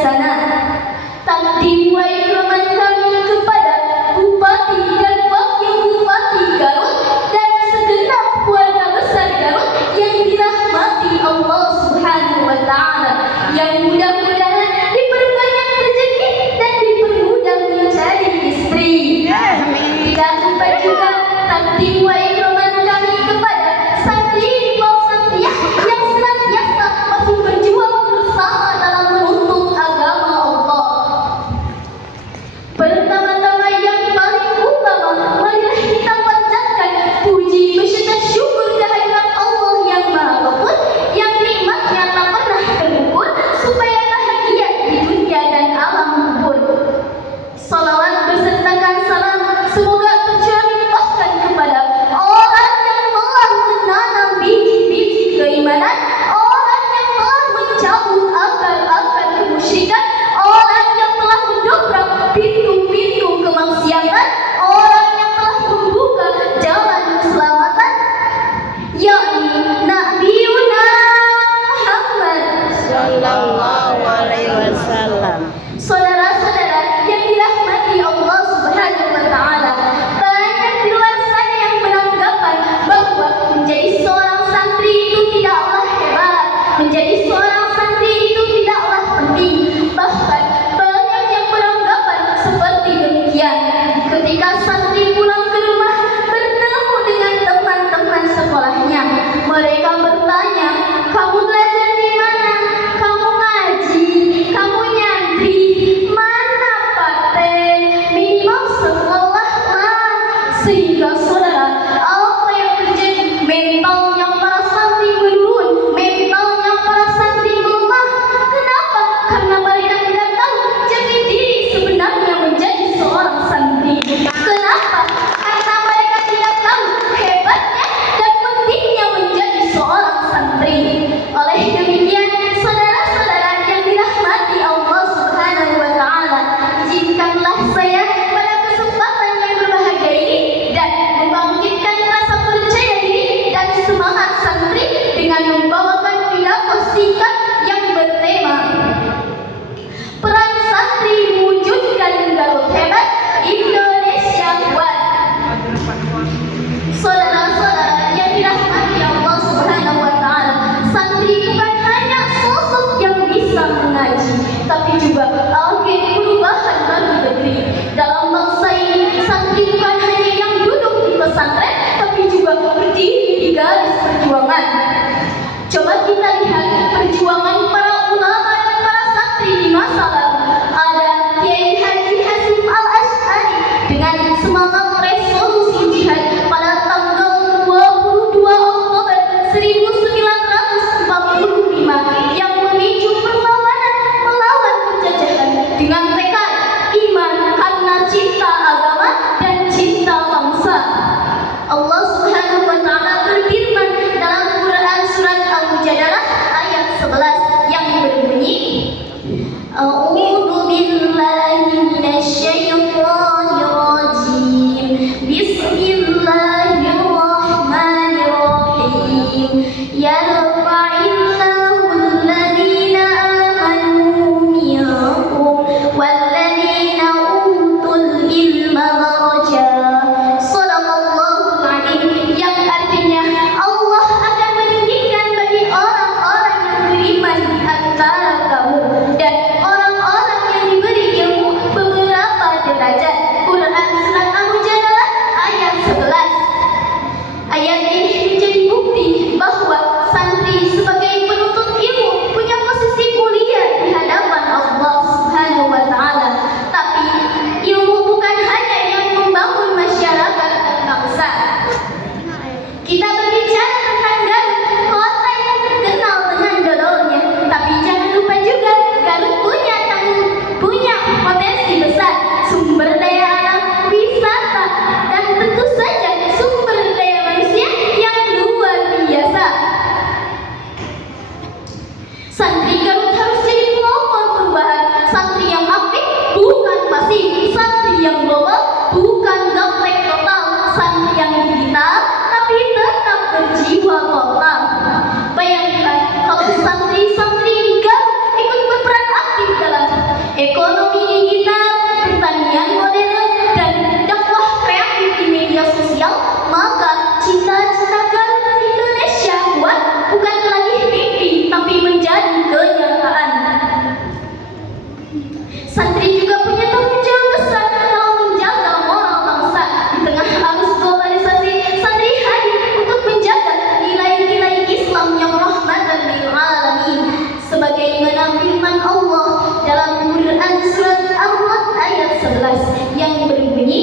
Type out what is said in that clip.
bijaksana. Takdim wa ikraman kami kepada Bupati dan Wakil Bupati Garut dan segenap keluarga besar Garut yang dirahmati Allah Subhanahu wa Ta'ala, yang mudah-mudahan diperbanyak rezeki dan dipermudah mencari istri. Tidak lupa juga takdim wa ikraman kami kepada santri dan santriah yang senantiasa masih berjuang bersama dalam menuntut agama Allah. Pertama-tama yang paling utama, marilah kita panjatkan puji beserta syukur kehadirat Allah yang Maha Pengampun, yang nikmatnya tak pernah terukur, supaya bahagia di dunia dan alam kubur. Salawat besertakan salam semoga tercurahkan kepada orang yang telah menanam biji-biji keimanan, orang yang telah mencabut akar-akar kemusyrikan, orang yang telah mendobrak pintu-pintu kemaksiatan, orang yang telah membuka jalan keselamatan, yakni Nabiuna Muhammad Sallallahu alaihi wasallam. Saudara-saudara yang dirahmati Allah Subhanahu wa Ta'ala, banyak di luar sana yang beranggapan bahwa menjadi seorang santri itu tidaklah hebat, menjadi seorang santri itu tidaklah penting. Bahkan banyak yang beranggapan seperti demikian. Ketika santri pulang ke rumah bertemu dengan teman-teman sekolahnya, mereka bertanya, "Kamu belajar di mana? Kamu ngaji? Kamu nyantri? Mana paten? Minimal sekolah lah." Sehingga saudara, apa yang terjadi? Mentalnya para santri menurun, mentalnya para santri melemah. Kenapa? Karena mereka tidak tahu jati diri sebenarnya menjadi seorang santri. Kenapa? Karena mereka tidak tahu hebatnya dan pentingnya menjadi seorang santri. Oleh demikian, saudara-saudara yang dirahmati Allah Subhanahu wa Ta'ala, izinkanlah saya pada kesempatan yang berbahagia ini dan membangkitkan rasa percaya diri dan semangat santri dengan membawakan pidato singkat yang bertema Peran Santri Mewujudkan Garut Hebat, Indonesia Kuat. Saudara-saudara yang dirahmati Allah Subhanahu wa Ta'ala, santri bukan hanya sosok yang bisa mengaji, tapi juga agen perubahan bagi negeri. Dalam bangsa ini, santri bukan hanya yang duduk di pesantren, tapi juga berdiri di garis perjuangan. Coba kita lihat perjuangan para ulama dan para santri di masa lalu. Ada Kiai Haji Hasyim Al-Asy'ari dengan semangat resolusi jihad pada tanggal 22 Oktober 1945 yang memicu perlawanan melawan penjajahan dengan tekad, iman karena cinta agama dan cinta bangsa. Allah Subhanahu wa Ta'ala berfirman dalam Quran surat Al-Mujadalah ayat 11 yang berbunyi, A'udzu billahi minasyaitonir rajim. Bismillahirrahmanirrahim. Yarfa'illahu alladhina amanu minkum walladhina utul ilma darajat. Shadaqallahul adzim, yang artinya Allah akan meninggikan bagi orang-orang yang beriman di antara kamu dan orang-orang Santri juga punya tanggung jawab besar dalam menjaga moral bangsa. Di tengah arus globalisasi, santri hadir untuk menjaga nilai-nilai Islam yang rahmatan lil alamin. Sebagaimana firman Allah dalam Quran surat Ar-Ra'd ayat 11 yang berbunyi,